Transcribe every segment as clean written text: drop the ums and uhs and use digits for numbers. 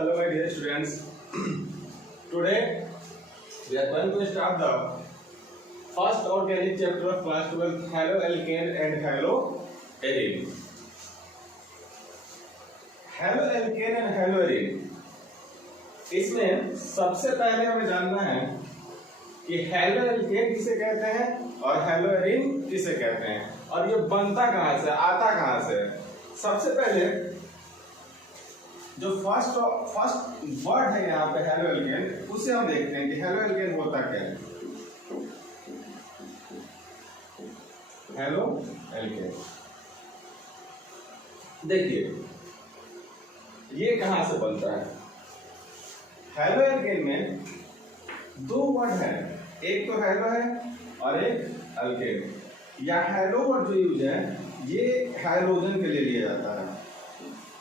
Hello my dear students. Today we are going to start the first organic chapter of class 12, haloalkane and haloarine. haloalkane and haloarine, इसमें सबसे पहले हमें जानना है कि haloalkane किसे कहते हैं और haloarine किसे कहते हैं और ये बनता कहाँ से, आता कहाँ से। सबसे पहले जो फर्स्ट वर्ड है यहाँ पे हेलोएल्केन, उसे हम देखते हैं कि हेलोएल्केन होता क्या है। हेलोएल्केन देखिए ये कहाँ से बनता है। हेलोएल्केन में दो वर्ड है, एक तो हेलो है और एक अल्केन। या हेलो वर्ड जो यूज है ये हाइड्रोजन के लिए लिया जाता है।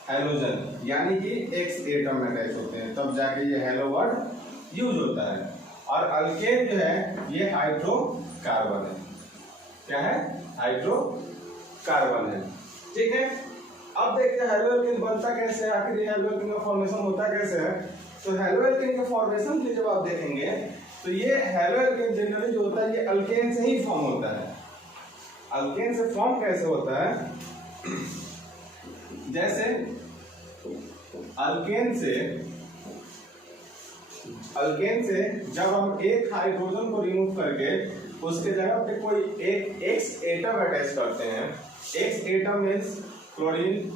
हाइड्रोजन यानी कि एक्स एटम में अटैच होते हैं तब जाके ये हेलो वर्ड यूज होता है। और अल्केन जो है ये हाइड्रोकार्बन है। क्या है? हाइड्रोकार्बन है। ठीक है, अब देखते हैं हेलोएल्केन बनता कैसे है, आखिर ये हेलोएल्केन का फॉर्मेशन होता कैसे है। तो हेलोएल्केन का फॉर्मेशन की जब आप देखेंगे तो ये हेलोएल्केन जनरली जो होता है ये अल्केन से ही फॉर्म होता है। अल्केन से फॉर्म कैसे होता है, जैसे अल्केन से जब हम एक हाइड्रोजन को रिमूव करके उसके जगह पे कोई एक एक्स एटम अटैच करते हैं। X atom means fluorine,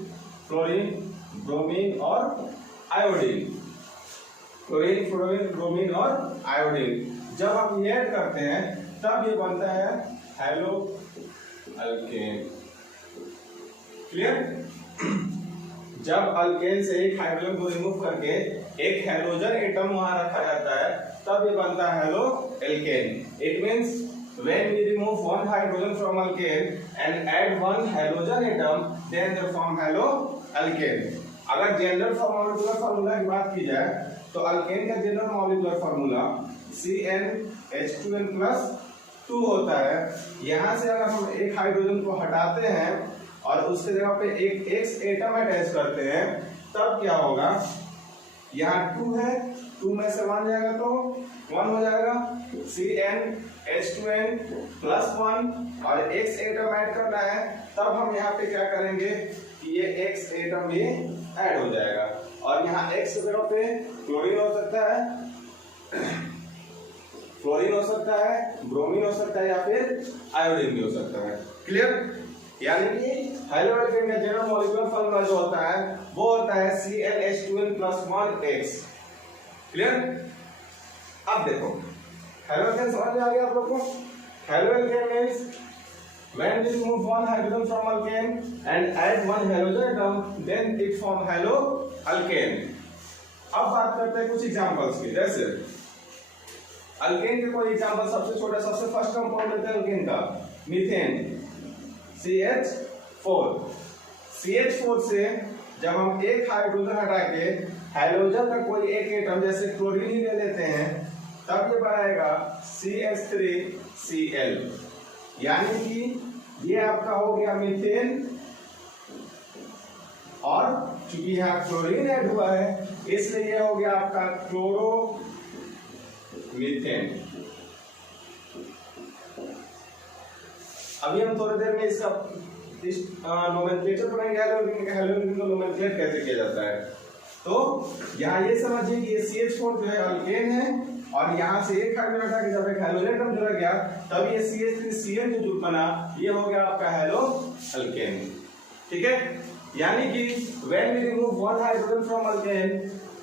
bromine और आयोडीन। क्लोरीन, फ्लोरीन, ब्रोमीन और आयोडीन जब हम ये ऐड करते हैं तब ये बनता है हेलोअल्केन। क्लियर? जब अल्केन से एक हाइड्रोजन को रिमूव करके एक हाइड्रोजन एटम वहां रखा जाता है तब ये बनता है haloalkane. It means when we remove one hydrogen from alkane and add one halogen atom then they form haloalkane। अगर जनरल मॉलिक्यूलर फार्मूला की बात की जाए तो अल्केन का जनरल मॉलिक्यूलर फार्मूला CnH2n+2 होता है। यहाँ से अगर हम एक हाइड्रोजन को हटाते हैं और उसके जगह पे एक एक्स एटम अटैच करते हैं तब क्या होगा, यहाँ 2 है, 2 में से 1 जाएगा तो 1 हो जाएगा। CnH2n+1 और एक्स एटम ऐड करना है तब हम यहाँ पे क्या करेंगे कि ये एक्स एटम भी ऐड हो जाएगा और यहाँ एक्स जगह पे क्लोरीन हो सकता है, ब्रोमीन हो सकता है या फिर आयोडीन भी हो सकता है। क्लियर? यानी कि हेलोएल्केन का जनरल मॉलिक्यूलर फार्मूला जो होता है वो होता है CnH2n+1x। क्लियर? अब देखो हेलोएल्केन समझ में आ गया आप लोग को। Haloalkane means when we remove one hydrogen from alkane and add one halogen atom then it form haloalkane। अब बात करते हैं कुछ एग्जांपल्स की। जैसे अल्केन के कोई एग्जांपल, सबसे छोटा सबसे फर्स्ट कंपाउंड लेते हैं अल्केन का, मीथेन CH4 से जब हम एक हाइड्रोजन हटा के हाइड्रोजन का कोई एक एटम जैसे क्लोरीन ही ले लेते हैं तब ये बनाएगा CH3Cl। यानी कि ये आपका हो गया मीथेन और चूंकि यहाँ क्लोरीन ऐड हुआ है इसलिए ये हो गया आपका क्लोरोमीथेन। अभी हम थोड़ी देर में इसका नोमेनक्लेचर पढ़ेंगे, हेलोएल्केन का नोमेनक्लेचर कैसे किया जाता है। तो यहाँ ये समझिए कि ये CH4 जो है अल्केन है और यहाँ से एक हाइड्रोजन हटा के जब एक हाइड्रोजन एटम जुड़ गया तब ये CH3Cl जो बना ये हो गया आपका हेलोअल्केन। ठीक है, यानी कि when we remove one hydrogen from alkane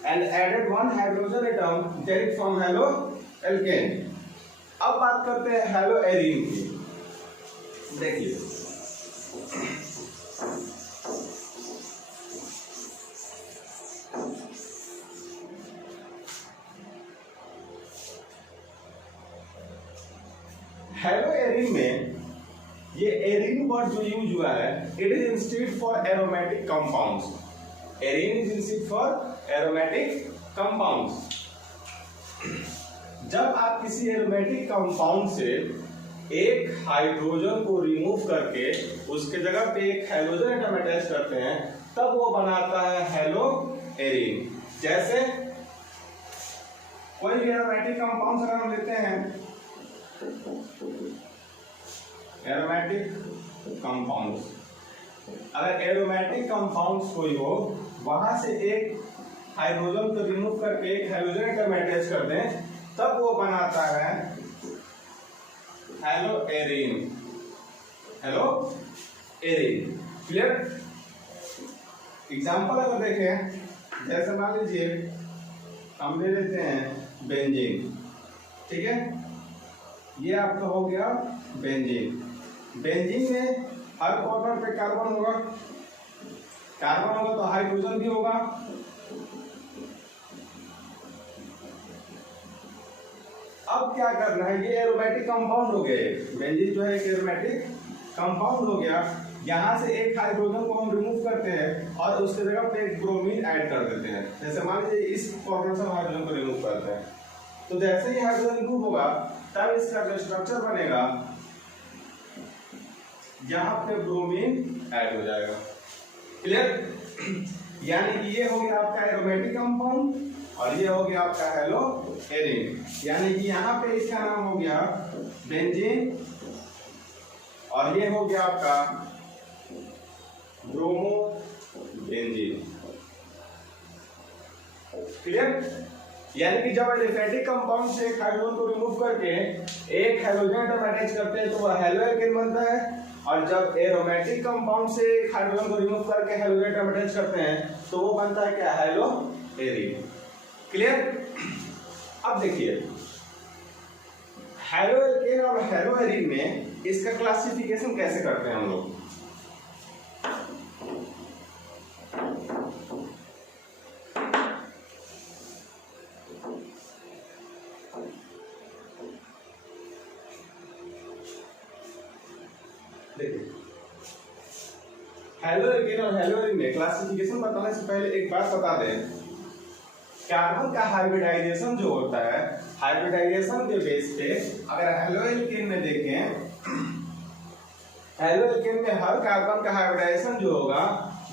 and added one hydrogen atom then it form हेलोअल्केन। अब बात करते हैं हेलोएरीन की। देखिए हेलोएरीन में ये एरीन वर्ड जो यूज हुआ है it is instead for aromatic compounds. Arene is instead for aromatic compounds. जब आप किसी एरोमेटिक कंपाउंड से एक हाइड्रोजन को रिमूव करके उसके जगह पे एक हाइड्रोजन एटम अटैच करते हैं तब वो बनाता है हेलोएरीन। जैसे कोई भी एरोमेटिक कंपाउंड अगर हम लेते हैं, एरोमेटिक कंपाउंड, अगर एरोमेटिक कंपाउंड्स कोई हो, वहां से एक हाइड्रोजन को रिमूव करके एक हाइड्रोजन एटम अटैच कर दें, तब वो बनाता है हेलोएरिन। हेलोएरिन, क्लियर? एग्जांपल अगर देखें, जैसे मान लीजिए हम ले लेते हैं बेंजीन, ठीक है, ये आपका हो गया बेंजीन। बेंजीन में हर कॉर्नर पे कार्बन होगा, कार्बन होगा तो हाइड्रोजन भी होगा। अब क्या करना है, ये एरोमेटिक कंपाउंड हो गए, बेंजीन जो है एक एरोमेटिक कंपाउंड हो गया। यहाँ से एक हाइड्रोजन को हम रिमूव करते हैं और उसके जगह पे एक ब्रोमीन ऐड कर देते हैं। जैसे मान लीजिए इस कॉर्नर से हाइड्रोजन को रिमूव करते हैं, तो जैसे ही हाइड्रोजन रिमूव होगा तब इसका जो स्ट्रक्चर बनेगा, यहाँ पे ब्रोमीन ऐड हो जाएगा। क्लियर? यानी कि ये हो गया आपका एरोमेटिक कंपाउंड और ये हो गया आपका हेलोएरिन। यानी कि यहाँ पे इसका नाम हो गया बेंजीन और ये हो गया आपका ब्रोमोबेंजीन। क्लियर? यानी कि जब एलिफेटिक कंपाउंड से एक हाइड्रोजन को रिमूव करके एक हाइड्रोजन एटम अटैच करते हैं तो वह हेलोएरिन बनता है, और जब एरोमेटिक कंपाउंड से एक हाइड्रोजन को रिमूव करके हाइड्रोजन एटम अटैच करते हैं तो वो बनता है क्या? हेलोएरिन। क्लियर? अब देखिए हेलोएरिन और हेलोएरिन में इसका क्लासिफिकेशन कैसे करते हैं हम लोग। देखिए हेलोएरिन और हेलोएरिन में क्लासिफिकेशन बताने से पहले एक बात बता दें, कार्बन का हाइब्रिडाइजेशन जो होता है, हाइब्रिडाइजेशन के बेस पे अगर हेलोएरिन में देखें, हेलोएरिन में हर कार्बन का हाइब्रिडाइजेशन जो होगा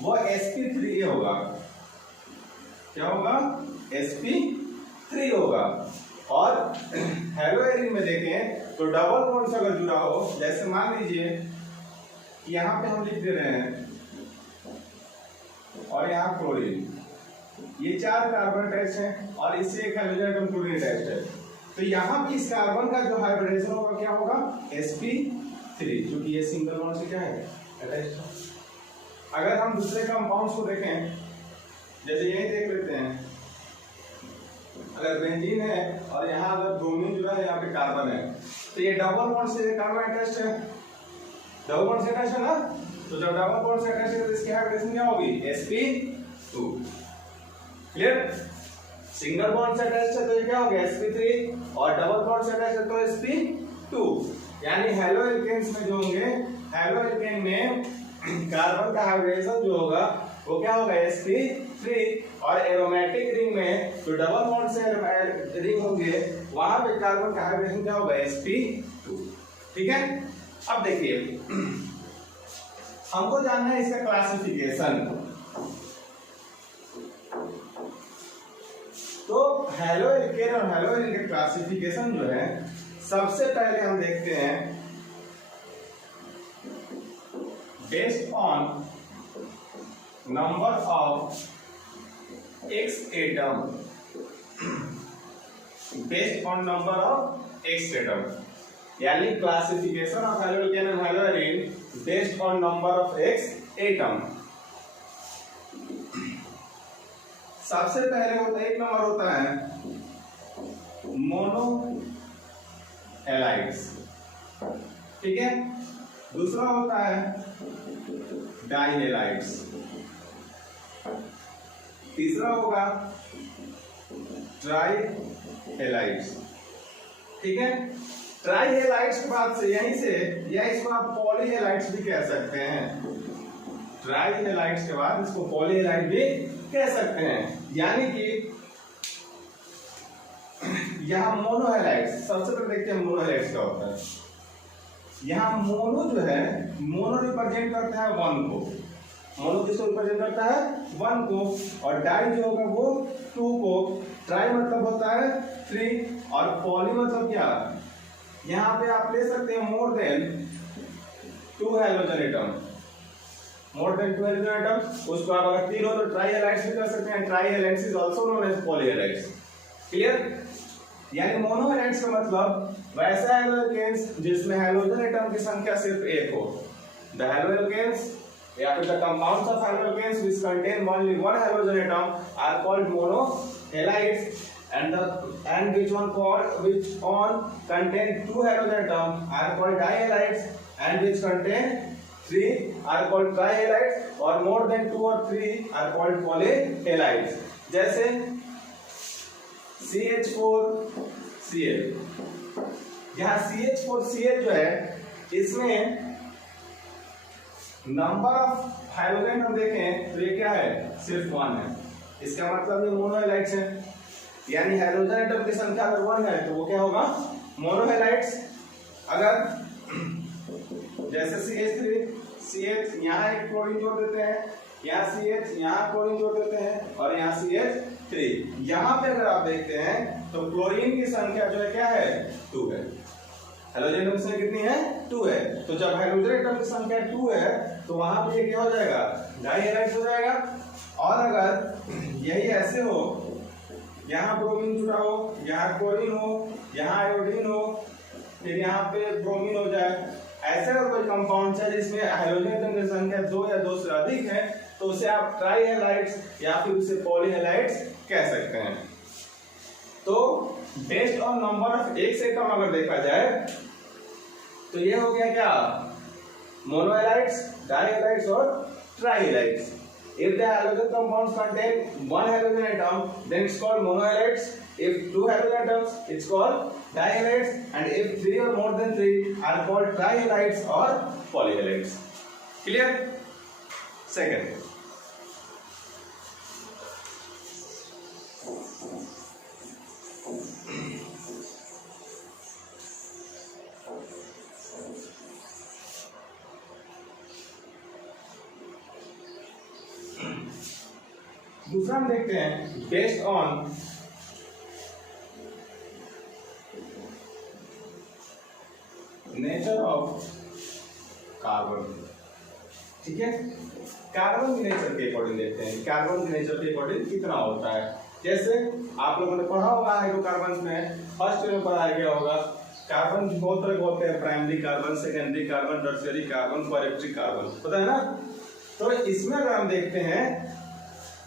वो sp3 होगा। क्या होगा? sp3 होगा। और हेलोएरिन में देखें तो डबल बॉन्ड से अगर जुड़ा हो, जैसे मान लीजिए यहाँ पे हम लिख दे रहे हैं और यहाँ क्लोरीन, ये 4 कार्बन अटैच है और इससे एक हाइड्रोजन एटम क्लोरीन अटैच है, तो यहाँ भी इस कार्बन का जो हाइब्रिडाइजेशन होगा क्या होगा? sp3, क्योंकि ये सिंगल बॉन्ड से क्या है? अटैच। अगर हम दूसरे कंपाउंड्स को देखें, जैसे यही देख लेते हैं, अगर बेंजीन है और यहाँ अगर ब्रोमीन जुड़ा है, यहाँ पे कार्बन है, तो ये डबल बॉन्ड से कार्बन अटैच है, डबल बॉन्ड से अटैच है ना, तो जब डबल बॉन्ड से अटैच है तो इसकी हाइब्रिडाइजेशन क्या होगी? sp2। क्लियर? सिंगल बॉन्ड से अटैच है तो ये क्या हो गया? sp3, और डबल बॉन्ड से अटैच है तो sp2। यानी हेलोएरिन्स में जो होंगे, हेलोएरिन में कार्बन का हाइब्रिडेशन जो होगा वो क्या होगा? sp3, और एरोमेटिक रिंग में जो डबल बॉन्ड से रिंग होंगे वहां पे कार्बन का हाइब्रिडेशन क्या होगा? sp2। ठीक है? अब देखिए हमको जानना है इसका क्लासिफिकेशन। तो हेलोएरिन और हेलोएरिन के क्लासिफिकेशन जो है, सबसे पहले हम देखते हैं based on number of X atom, based on number of X atom, यानी classification of haloarene and haloarene based on number of X atom. सबसे पहले होता है, एक नंबर होता है मोनो हैलाइड्स, ठीक है। दूसरा होता है डाई हैलाइड्स, तीसरा होगा ट्राई हैलाइड्स, ठीक है। ट्राई हैलाइड्स के बाद से यहीं से या इसको आप पॉली हैलाइड्स भी कह सकते हैं। ट्राई हैलाइड्स के बाद इसको पॉली हैलाइड भी कह सकते हैं। यानी कि यहां मोनो हैलाइड्स, सबसे पहले देखते हैं मोनो हैलाइड्स क्या होता है। यहां मोनो जो है, मोनो रिप्रेजेंट करता है 1 को, मोनो किसको रिप्रेजेंट करता है 1 को, और डाई जो होगा वो 2 को, ट्राई मतलब होता है 3, और पॉली मतलब क्या, यहाँ पे आप ले सकते हैं more than 2 halogen atom, more than 2 halogen atom, उसको आप अगर 3 हो तो ट्राई हैलाइड्स भी कर सकते हैं, trihalides is also known as polyhalides. Clear? यानी मोनो हैलाइड्स का मतलब वैसा हैलोजेन्स जिसमें हैलोजन एटम की संख्या सिर्फ 1 हो। द हैलोजेन्स या फिर the compounds of halogens which contain only one halogen atom are called monohalides, and which contain 2 halogen atoms are called dihalides, and which contain 3 are called trihalides, or more than 2 or 3 are called polyhalides। जैसे CH4Cl, यहाँ CH4Cl जो है इसमें number of hydrogen हम देखें तो ये क्या है, सिर्फ 1 है। इसका मतलब ये मोनोहैलाइड्स है, यानी हाइड्रोजन एटम की संख्या अगर 1 है तो वो क्या होगा, मोनोहैलाइड्स। अगर जैसे CH यहाँ एक क्लोरीन जोड़ देते हैं, यहाँ CH यहाँ क्लोरीन जोड़ देते हैं, और यहाँ CH3, यहाँ पे अगर आप देखते हैं तो क्लोरीन की संख्या जो है क्या है, 2 है, हाइड्रोजन एटम की संख्या कितनी है, 2 है। तो जब हाइड्रोजन एटम की संख्या 2 है तो वहां पे क्या हो जाएगा, डाइहैलाइड्स हो जाएगा। और अगर यही ऐसे हो, यहाँ ब्रोमीन जुड़ा हो, यहाँ क्लोरीन हो, यहाँ आयोडीन हो, फिर यहाँ पे ब्रोमीन हो जाए, ऐसे अगर कोई कंपाउंड है जिसमें हाइड्रोजन एटम की संख्या 2 या 2 से अधिक है तो उसे आप ट्राइहैलाइड्स या फिर उसे पॉलीहैलाइड्स कह सकते हैं। तो बेस्ड ऑन नंबर ऑफ 1 से कम अगर देखा जाए तो ये हो गया क्या, मोनोहैलाइड्स, डाइहैलाइड्स और ट्राइहैलाइड्स। If the halogen compounds contain 1 halogen atom, then it's called monohalides. If 2 halogen atoms, it's called dihalides, and if 3 or more than 3 are called trihalides or polyhalides. Clear? Second. दूसरा हम देखते हैं based on nature of carbon. ठीक है, carbon के nature के according देखते हैं, कार्बन के नेचर के अकॉर्डिंग कितना होता है। जैसे आप लोगों ने पढ़ा होगा हाइड्रोकार्बन में, फर्स्ट ईयर में पढ़ाया गया होगा, कार्बन बहुत तरह के होते हैं, primary carbon, secondary carbon, tertiary carbon, quaternary carbon, पता है ना। तो इसमें अगर हम देखते हैं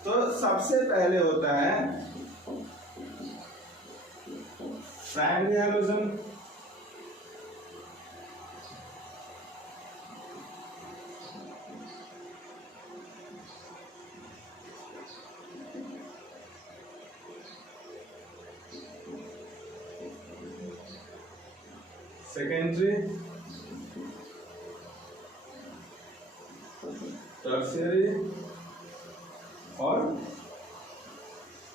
तो सबसे पहले होता है प्राइमरी हाइड्रोजन, सेकेंडरी, टर्शियरी और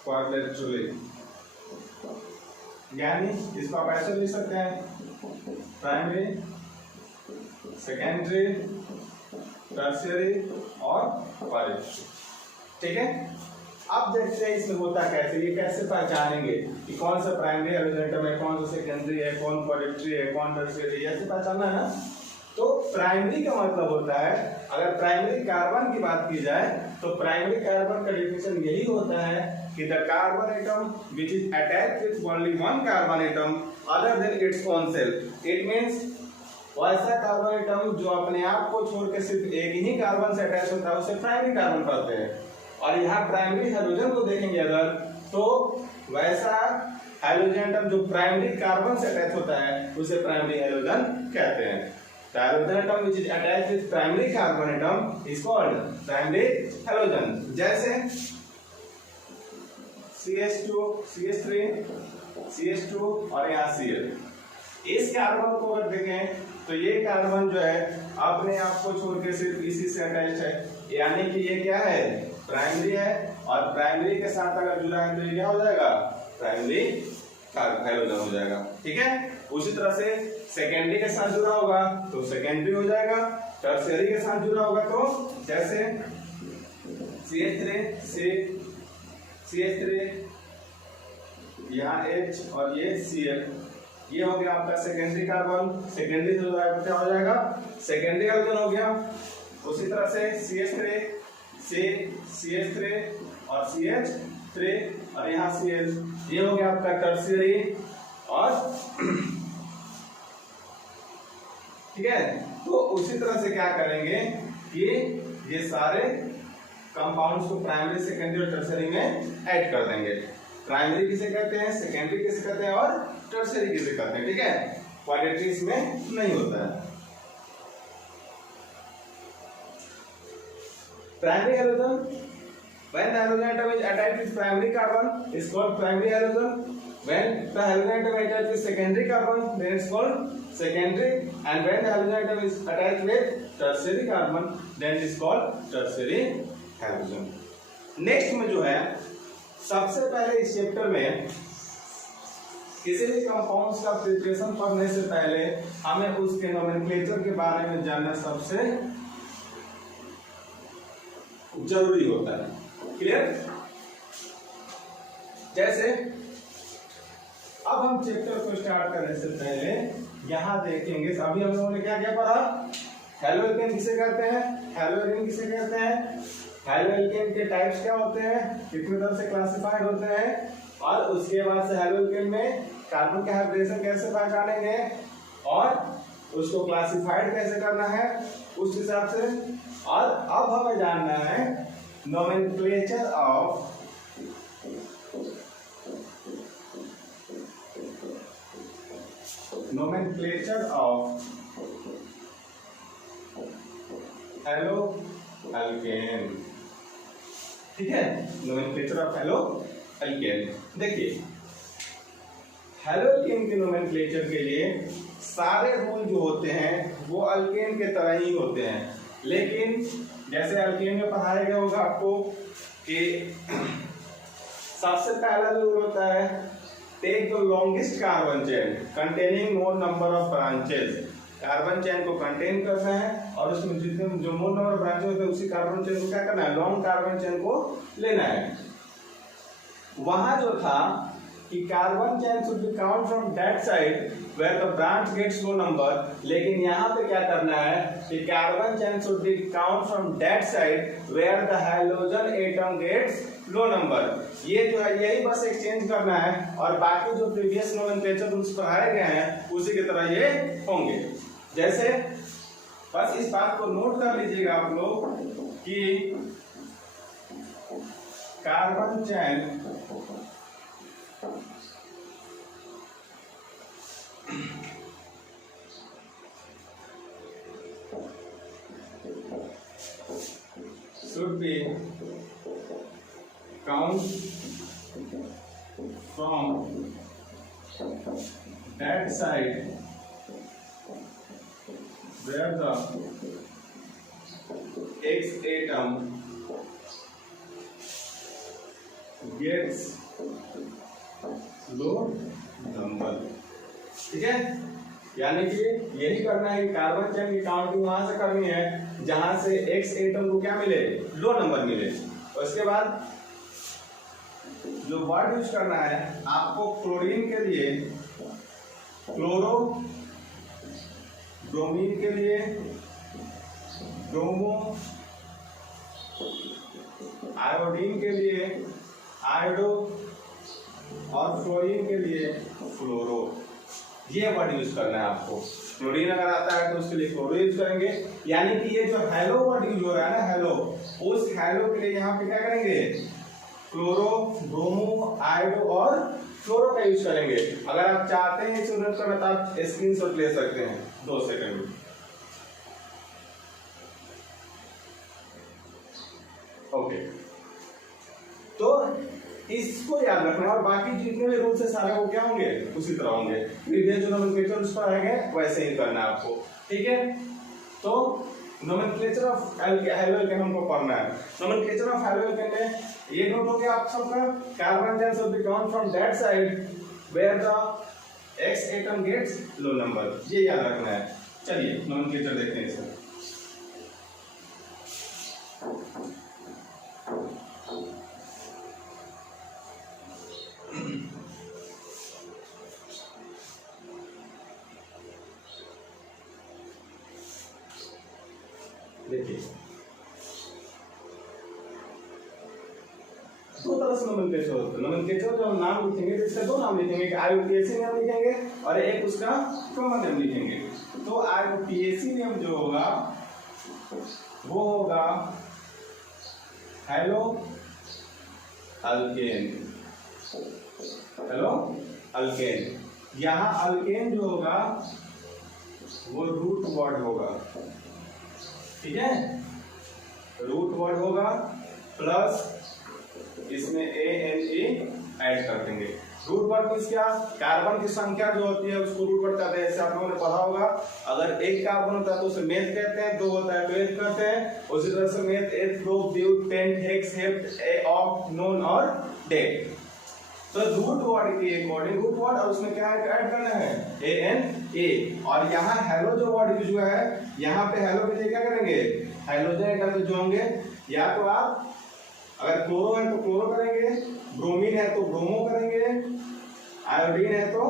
क्वाड्रेटरी। यानी इसको आप ऐसे लिख सकते हैं, प्राइमरी, सेकेंडरी, टर्शियरी और क्वाड्रेटरी। ठीक है, अब देखते हैं इसमें होता कैसे, ये कैसे पहचानेंगे कि कौन सा प्राइमरी हाइड्रोजन एटम है, कौन सा सेकेंडरी है, कौन क्वाड्रेटरी है, कौन टर्शियरी है, ऐसे पहचानना है ना। तो प्राइमरी का मतलब होता है, अगर प्राइमरी कार्बन की बात की जाए तो प्राइमरी कार्बन का डेफिनेशन यही होता है कि the carbon atom which is attached with only one carbon atom other than its own self. It means वैसा कार्बन एटम जो अपने आप को छोड़ के सिर्फ एक ही कार्बन से अटैच होता है उसे प्राइमरी कार्बन कहते हैं। और यहाँ प्राइमरी हाइड्रोजन को देखेंगे अगर तो वैसा हाइड्रोजन एटम जो प्राइमरी कार्बन से अटैच होता है उसे प्राइमरी हाइड्रोजन कहते हैं। The hydrogen atom which is attached with primary carbon atom is called primary halogen। जैसे CH2, CH3, CH2 और यहाँ Cl। इस कार्बन को अगर देखें तो ये कार्बन जो है अपने आप को छोड़ के सिर्फ इसी से अटैच है, यानी कि ये क्या है, प्राइमरी है, और प्राइमरी के साथ अगर जुड़ा है तो ये क्या हो जाएगा, प्राइमरी हाइड्रोजन हो जाएगा। ठीक है, उसी तरह से सेकेंडरी के साथ जुड़ा होगा तो सेकेंडरी हो जाएगा, टर्शियरी के साथ जुड़ा होगा तो जैसे CH3 से CH3 यहाँ H और ये Cl, ये हो गया आपका सेकेंडरी कार्बन। सेकेंडरी से क्या हो जाएगा, सेकेंडरी हाइड्रोजन हो गया। उसी तरह से CH3 से CH3 और CH3 और यहाँ Cl, ये हो गया आपका टर्शियरी। और ठीक है, तो उसी तरह से क्या करेंगे कि ये सारे कंपाउंड्स को प्राइमरी, सेकेंडरी और टर्शियरी में ऐड कर देंगे। प्राइमरी किसे कहते हैं, सेकेंडरी किसे कहते हैं और टर्शियरी किसे कहते हैं। ठीक है, क्वाड्रेटिक इसमें नहीं होता है। Primary hydrogen, when the halogen atom is attached with primary carbon is called primary halogen. When the halogen atom is attached with secondary carbon, then it's called secondary. And when the halogen atom is attached with tertiary carbon, then it's called tertiary halogen. Next में जो है, सबसे पहले इस chapter में किसी भी compounds का प्रिपरेशन पढ़ने से पहले हमें उसके नोमेनक्लेचर के बारे में जानना सबसे जरूरी होता है। क्लियर? जैसे अब हम चैप्टर को स्टार्ट करने से पहले यहां देखेंगे, अभी हम लोगों ने क्या क्या पढ़ा। हैलोएल्केन किसे कहते हैं, हैलोएल्केन किसे कहते हैं, हैलोएल्केन के टाइप्स क्या होते हैं, कितने तरह से क्लासिफाइड होते हैं, और उसके बाद से हैलोएल्केन में कार्बन के हाइब्रिडेशन कैसे पहचानेंगे और उसको क्लासिफाइड कैसे करना है उस हिसाब से। और अब हमें जानना है nomenclature of हैलोअल्केन। ठीक है, नोमेनक्लेचर ऑफ हैलोअल्केन। देखिए, हैलोअल्केन के नोमेनक्लेचर के लिए सारे रूल जो होते हैं वो अल्केन के तरह ही होते हैं, लेकिन जैसे अल्केन में पढ़ाया गया होगा आपको कि सबसे पहला जो रूल होता है, take the longest carbon chain containing more number of branches. Carbon chain को कंटेन करना है और उसमें जितने जो मोर नंबर ब्रांचेस होते हैं उसी कार्बन चेन को क्या करना है, लॉन्ग कार्बन चेन को लेना है। वहां जो था कि carbon chain should be count from that side where the branch gets low number, लेकिन यहाँ पे क्या करना है कि carbon chain should be count from that side where the hydrogen atom gets low number. ये जो है यही बस एक्सचेंज करना है और बाकी जो प्रीवियस नोमेनक्लेचर रूल्स पढ़ाए गए हैं उसी की तरह ये होंगे। जैसे बस इस बात को नोट कर लीजिएगा आप लोग कि carbon chain should be count from that side where the X atom gets low number। ठीक है, यानी कि यही करना है कि कार्बन चेन की काउंटिंग वहां से करनी है जहां से X एटम को क्या मिले, लो नंबर मिले। और उसके बाद जो वर्ड यूज करना है आपको, क्लोरीन के लिए क्लोरो, ब्रोमीन के लिए ब्रोमो, आयोडीन के लिए आयोडो और फ्लोरीन के लिए फ्लोरो। ये वर्ड यूज करना है आपको। क्लोरीन अगर आता है तो उसके लिए क्लोरो यूज करेंगे, यानी कि ये जो हेलो वर्ड यूज हो रहा है ना, हेलो, उस हेलो के लिए यहाँ पे क्या करेंगे, क्लोरो, ब्रोमो, आयोडो और फ्लोरो का यूज करेंगे। अगर आप चाहते हैं इसे नोट करना तो आप स्क्रीनशॉट ले सकते हैं 2 सेकंड में। ओके, तो इसको याद रखना है और बाकी जितने भी रूल्स है सारे वो क्या होंगे, उसी तरह होंगे। प्रीवियस जो नोमेनक्लेचर उस पर आएंगे वैसे ही करना है आपको। ठीक है, तो नोमेनक्लेचर ऑफ हैलोअल्केन हमको पढ़ना है। नोमेनक्लेचर ऑफ हैलोअल्केन में ये नोट हो गया आप सबका, carbon chain should be count from that side where the X atom gets low number, ये याद रखना है। चलिए नोमेनक्लेचर देखते हैं इसमें। देखिए दो तरह से नोमेनक्लेचर होता है। नोमेनक्लेचर जो हम नाम लिखेंगे तो इसका दो नाम लिखेंगे, एक IUPAC नेम लिखेंगे और एक उसका कॉमन नेम लिखेंगे। तो IUPAC नेम जो होगा वो होगा हेलो अल्केन। हेलो अल्केन, यहाँ अल्केन जो होगा वो रूट वर्ड होगा, ठीक है, रूट वर्ड होगा प्लस इसमें ANA ऐड कर देंगे। रूट वर्ड मींस क्या, कार्बन की संख्या जो होती है उसको रूट वर्ड कहते हैं। जैसे आप लोगों ने पढ़ा होगा, अगर एक कार्बन होता है तो उसे मेथ कहते हैं, दो होता है तो एथ कहते हैं। उसी तरह से meth, eth, prop, but, pent, hex, hept, oct, non और डेक। तो रूट वर्ड के अकॉर्डिंग रूट वर्ड और उसमें क्या ऐड करना है, ANA। और यहाँ हेलो जो वर्ड यूज हुआ है, यहाँ पे हेलो के लिए क्या करेंगे, हाइड्रोजन का जो होंगे, या तो आप अगर क्लोरो है तो क्लोरो करेंगे, ब्रोमीन है तो ब्रोमो करेंगे, आयोडीन है तो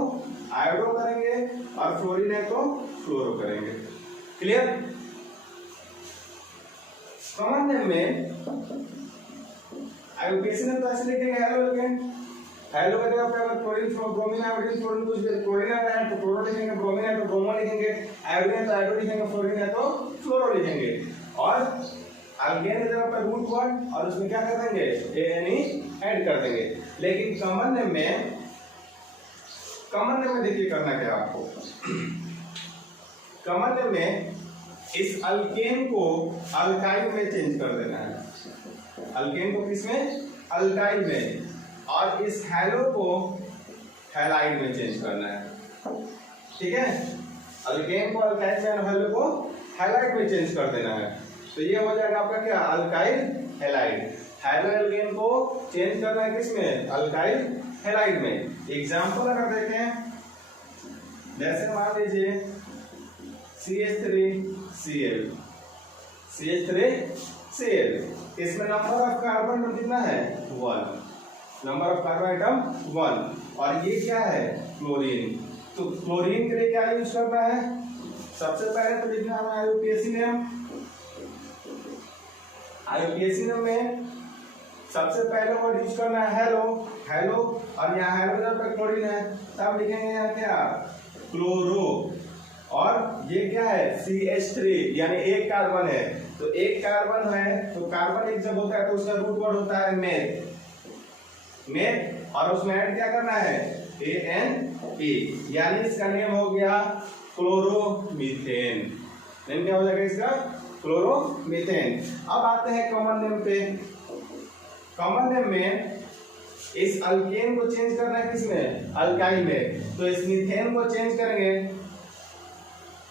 आयोडो करेंगे और फ्लोरीन है तो फ्लोरो करेंगे। क्लियर। कॉमन नेम में IUPAC नेम तो ऐसे लिखेंगे हेलो अल्केन। हेलो का जगह पे अगर क्लोरीन, ब्रोमीन, आयोडीन, फ्लोरीन कुछ भी, क्लोरीन है तो क्लोरो लिखेंगे, ब्रोमीन है तो ब्रोमो लिखेंगे, आयोडीन है तो आयोडो लिखेंगे, फ्लोरीन है तो फ्लोरो लिखेंगे। और अल्केन की जगह पर रूट वर्ड और उसमें क्या कर देंगे, ANA ऐड कर देंगे। लेकिन कॉमन नेम में देखिए करना क्या आपको, कॉमन नेम में इस अल्केन को अल्काइल में चेंज कर देना है। अल्केन को किसमें, अल्काइल में, और इस हेलो को हैलाइड में चेंज करना है, ठीक है। अल्केन को अल्काइल में और हेलो को हैलाइड में चेंज कर देना है। तो ये हो जाएगा आपका क्या, अल्काइल हैलाइड। हेलो एल्केन को चेंज करना है किसमें, अल्काइल हैलाइड में। एग्जांपल अगर देखें, जैसे मान लीजिए CH3Cl, CH3Cl, इसमें नंबर ऑफ कार्बन कितना है, 1, नंबर ऑफ कार्बन आइटम 1। और ये क्या है, क्लोरीन। तो क्लोरीन के लिए क्या यूज करना है, सबसे पहले तो लिखना है IUPAC नेम। IUPAC नेम में सबसे पहले वर्ड यूज करना है हेलो, हेलो, और यहाँ हाइड्रोजन पे क्लोरीन है, तब लिखेंगे यहाँ क्या, क्लोरो। और ये क्या है, CH3, यानी एक कार्बन है, तो एक कार्बन है तो कार्बन एक जब होता है तो उसका रूट वर्ड होता है मेथ, मेथ, और उसमें ऐड क्या करना है, ANA, यानी इसका नेम हो गया क्लोरोमीथेन। नेम क्या हो जाएगा इसका, क्लोरोमीथेन। अब आते हैं कॉमन नेम पे। कॉमन नेम में इस अल्केन को चेंज करना है किसमें, अल्काइल में, तो इस मीथेन को चेंज करेंगे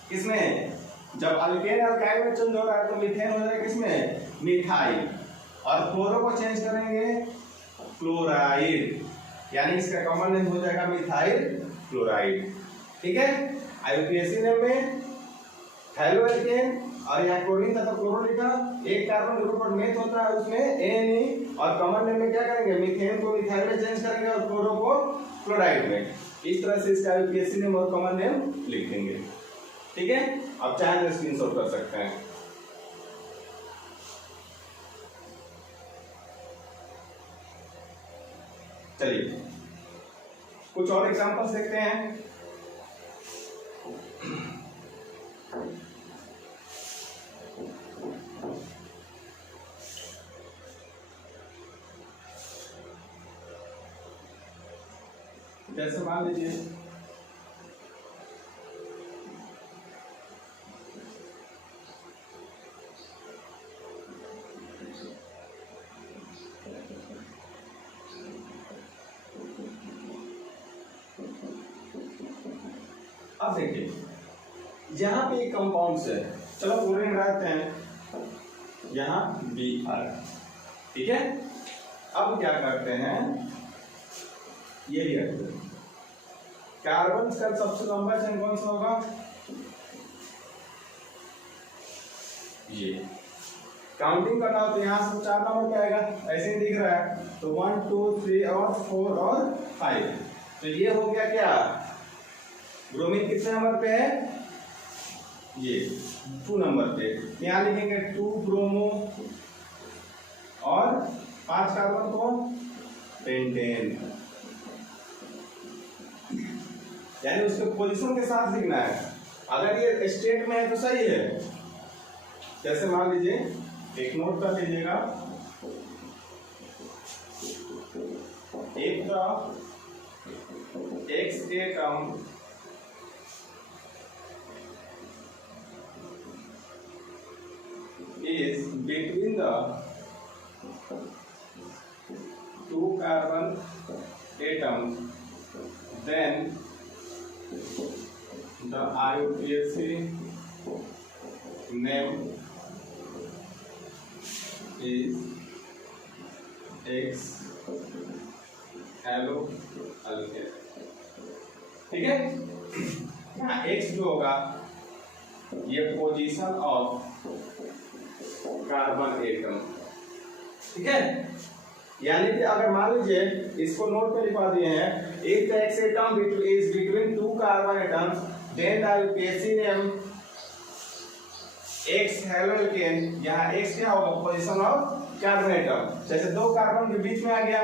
किसमें, जब अल्केन अल्काइल में चेंज हो रहा है तो मीथेन हो जाएगा किसमें, मिथाइल। और क्लोरो को चेंज करेंगे क्लोराइड, यानी इसका कॉमन नेम हो जाएगा मिथाइल क्लोराइड, ठीक है। IUPAC नेम में हेलो एल्केन और यहाँ क्लोरीन था तो क्लोरो लिखा, एक कार्बन ग्रुप पर मेथ होता है उसमें ANA, और कॉमन नेम में क्या करेंगे, मीथेन को मिथाइल में चेंज करेंगे और क्लोरो को क्लोराइड में। इस तरह से इसका IUPAC नेम और कॉमन नेम लिख देंगे, ठीक है। अब चाहे तो स्क्रीनशॉट कर सकते हैं। चलिए कुछ और एग्जांपल्स देखते हैं। जैसे मान लीजिए अब देखिए यहाँ पे एक कंपाउंड है, चलो क्लोरीन रहते हैं यहाँ Br, ठीक है। अब क्या करते हैं, ये लिया कार्बन का सबसे लंबा चेन कौन सा होगा, ये। काउंटिंग करना हो तो यहाँ से 4 नंबर पे आएगा, ऐसे ही दिख रहा है, तो 1 2 3 और 4 और 5। तो ये हो गया क्या, ब्रोमीन कितने नंबर पे है, ये 2 नंबर पे यहाँ लिखेंगे 2 ब्रोमो और 5 कार्बन को पेंटेन, यानी उसके पोजीशन के साथ लिखना है। अगर ये स्टेट में है तो सही है। जैसे मान लीजिए, एक नोट कर लीजिएगा, if the X atom is between the 2 carbon atoms, then the IUPAC name is X hello alkane. ठीक है, यहाँ X जो होगा ये पोजीशन ऑफ कार्बन एटम। ठीक है, यानी कि अगर मान लीजिए इसको नोट पे लिखवा दिए हैं, if the X atom is between 2 carbon atoms, then the IUPAC name X hello alkane. यहाँ X क्या होगा? Position of carbon atom. जैसे 2 कार्बन के बीच में आ गया,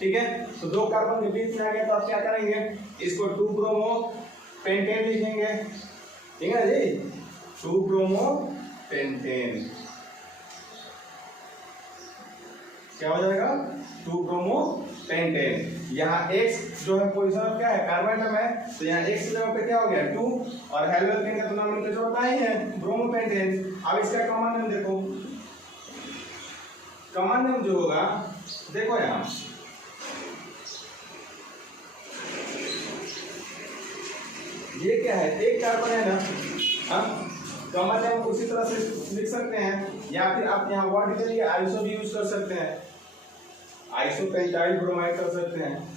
ठीक है, तो 2 कार्बन के बीच में आ गया तो आप क्या करेंगे, इसको 2 ब्रोमो पेंटेन लिखेंगे। ठीक है जी, 2 ब्रोमो पेंटेन क्या हो जाएगा? 2 ब्रोमो पेंटेन। यहाँ X जो है पोजीशन ऑफ क्या है? कार्बन एटम है, तो यहाँ X की जगह पे क्या हो गया? 2, और हेलो अल्केन का तो नाम उनका जो होता ही है ब्रोमो पेंटेन। अब इसका कॉमन नेम देखो, कॉमन नेम जो होगा देखो यहाँ, ये क्या है? एक कार्बन है ना, हम कॉमन नेम उसी तरह से लिख सकते हैं, या फिर आप यहाँ वर्ड के लिए आइसो भी यूज कर सकते हैं, आइसोपेंटाइल ब्रोमाइड कर सकते हैं।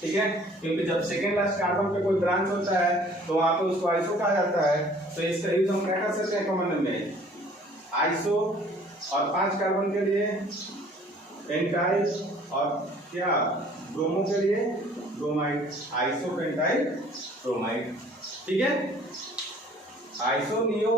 ठीक है, क्योंकि जब सेकेंड लास्ट कार्बन पे कोई ब्रांच होता है तो वहां पे उसको आइसो कहा जाता है, तो इसका यूज हम क्या कर सकते हैं कॉमन नेम में? आइसो, और 5 कार्बन के लिए पेंटाइल, और क्या ब्रोमो के लिए ब्रोमाइड, आइसोपेंटाइल ब्रोमाइड। ठीक है, आइसोनियो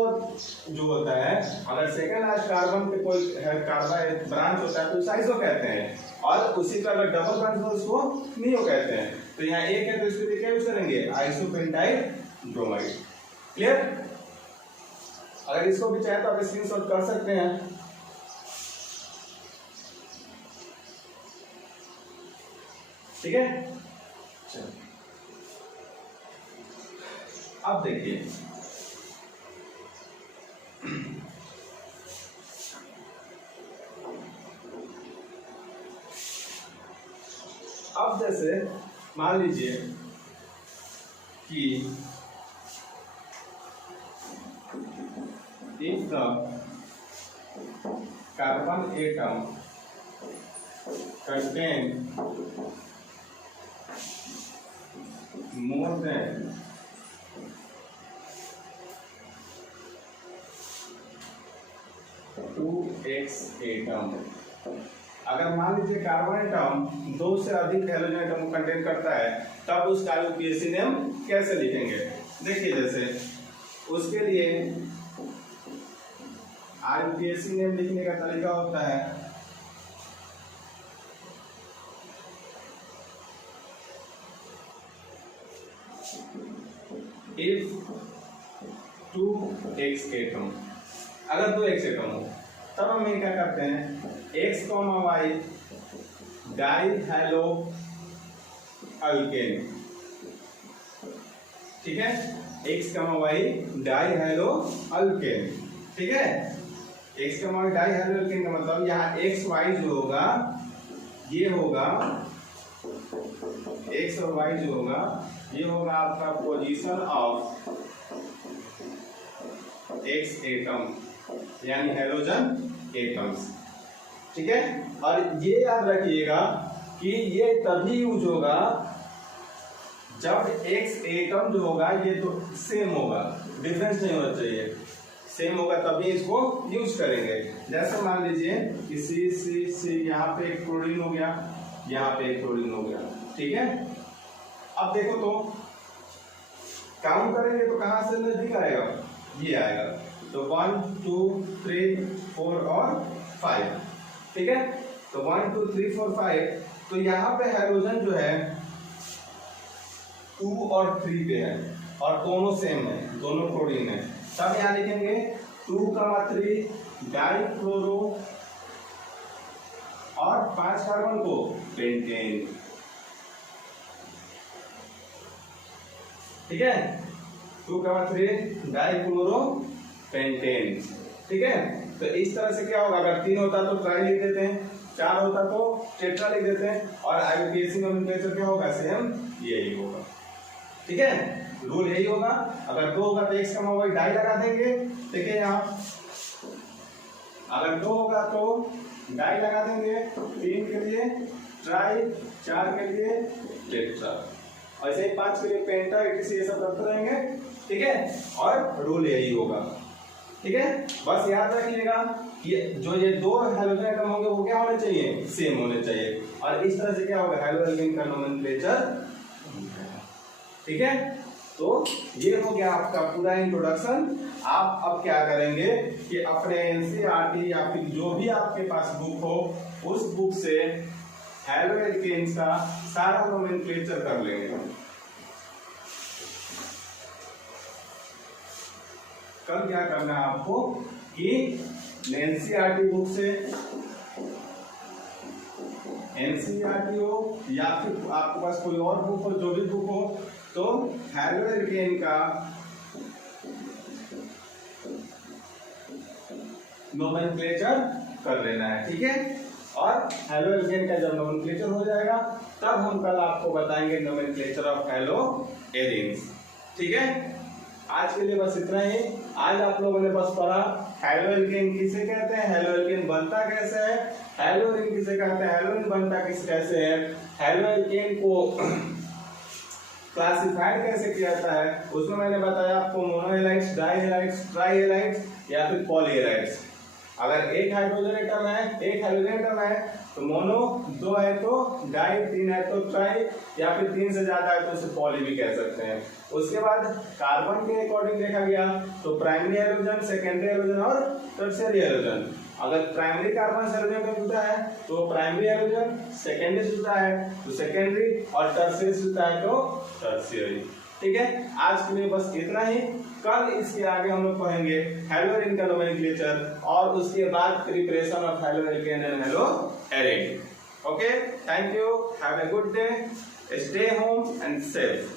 जो होता है, अगर सेकंड लास्ट कार्बन पे कोई कार्बन ब्रांच होता है तो उसे आइसो कहते हैं, और उसी का अगर डबल ब्रांच हो उसको नियो कहते हैं। तो यहाँ एक है तो इसके लिए क्या यूज करेंगे? Isopentyl bromide. क्लियर? अगर इसको भी चाहे तो आप स्क्रीनशॉट कर सकते हैं। ठीक है, अब देखिए, अब जैसे मान लीजिए कि if the carbon atom contain more than 2x atom, अगर मान लीजिए कार्बन एटम 2 से अधिक हेलोजन एटम को कंटेन करता है, तब उसका आईयूपीएसी नेम कैसे लिखेंगे? देखिए, जैसे उसके लिए आईयूपीएसी नेम लिखने का तरीका होता है, इफ 2x एटम, अगर 2x एटम हो तब हम ये क्या करते हैं, X, Y die hello alkane. ठीक है, X, Y die hello alkane. ठीक है, X, Y die hello alkane का मतलब यहाँ X, Y जो होगा ये होगा, X और Y जो होगा ये होगा आपका पोजीशन ऑफ X एटम, यानी हेलोजन एटम्स। ठीक है, और ये याद रखिएगा कि ये तभी यूज होगा जब X एटम जो होगा ये तो सेम होगा, डिफरेंस नहीं होना चाहिए, सेम होगा तभी इसको यूज करेंगे। जैसे मान लीजिए कि सी सी सी, यहाँ पे एक क्लोरीन हो गया, यहाँ पे एक क्लोरीन हो गया। ठीक है, अब देखो तो काउंट करेंगे तो कहां से नजदीक आएगा? ये आएगा। तो 1 2 3 4 और 5, ठीक है। तो 1 2 3 4 5, तो यहाँ पे हाइड्रोजन जो है 2 और 3 पे है और दोनों सेम है, दोनों क्लोरीन है। तब यहाँ लिखेंगे 2,3 डाइक्लोरो और 5 कार्बन को पेंटेन, ठीक है। 2,3 डाइक्लोरो पेंटेन, ठीक है। तो इस तरह से क्या होगा, अगर 3 होता तो ट्राई लिख देते हैं, 4 होता तो टेट्रा लिख देते हैं, और आईयूपीएसी नोमेनक्लेचर क्या होगा, सेम यही होगा, ठीक है। रूल यही होगा। अगर 2 होगा तो एक्स कमा वाई डाई लगा देंगे, ठीक है। यहाँ अगर 2 होगा तो डाई लगा देंगे, 3 के लिए ट्राई, 4 के लिए टेट्रा, ऐसे ही 5 के लिए पेंटा, ये सब करते रहेंगे, ठीक है। और रूल यही होगा, ठीक है। बस याद रखिएगा कि जो ये 2 हाइड्रोजन एटम होंगे वो क्या होने चाहिए, सेम होने चाहिए, और इस तरह से क्या होगा, हाइड्रोजन का नोमेनक्लेचर, ठीक है। तो ये हो गया आपका पूरा इंट्रोडक्शन। आप अब क्या करेंगे कि अपने एनसीईआरटी या फिर जो भी आपके पास बुक हो, उस बुक से हैलोएल्केन्स का सारा नोमेनक्लेचर कर लेंगे। कल क्या करना है आपको कि एनसीईआरटी बुक से, एनसीईआरटी हो या फिर आपके पास कोई और बुक हो, जो भी बुक हो, तो हैलोएल्केन का नोमेनक्लेचर कर लेना है, ठीक है। और हैलोएल्केन का जब नोमेनक्लेचर हो जाएगा तब हम कल आपको बताएंगे नोमेनक्लेचर ऑफ हैलोएरिन्स, ठीक है। आज के लिए बस इतना ही। आज आप लोगों ने बस पढ़ा हैलोएल्केन किसे कहते हैं, हैलोएल्केन बनता कैसे है, हैलोएरिन किसे कहते हैं, हैलोएरिन बनता कैसे है, हैलोएल्केन को क्लासिफाइड कैसे किया जाता है, उसमें मैंने बताया आपको मोनोहेलाइड्स, डाइहेलाइड्स, ट्राइहेलाइड्स या फिर पॉलीहेलाइड्स। अगर एक हाइड्रोजन एटम है, एक हाइड्रोजन एटम है तो मोनो, 2 है तो डाई, 3 है तो ट्राई, या फिर 3 से ज्यादा है तो उसे पॉली भी कह सकते हैं। उसके बाद कार्बन के अकॉर्डिंग देखा गया तो प्राइमरी हाइड्रोजन, सेकेंडरी हाइड्रोजन और टर्शियरी हाइड्रोजन। अगर प्राइमरी कार्बन से हाइड्रोजन जुड़ता है तो प्राइमरी हाइड्रोजन, सेकेंडरी जुड़ता है तो सेकेंडरी, और टर्शियरी जुड़ता है तो टर्शियरी, ठीक है। आज के लिए बस इतना ही। कल इसके आगे हम लोग पढ़ेंगे हैलोएरिन का नोमेनक्लेचर और उसके बाद preparation of haloalkane and haloarene. Okay, thank you, have a good day, stay home and safe.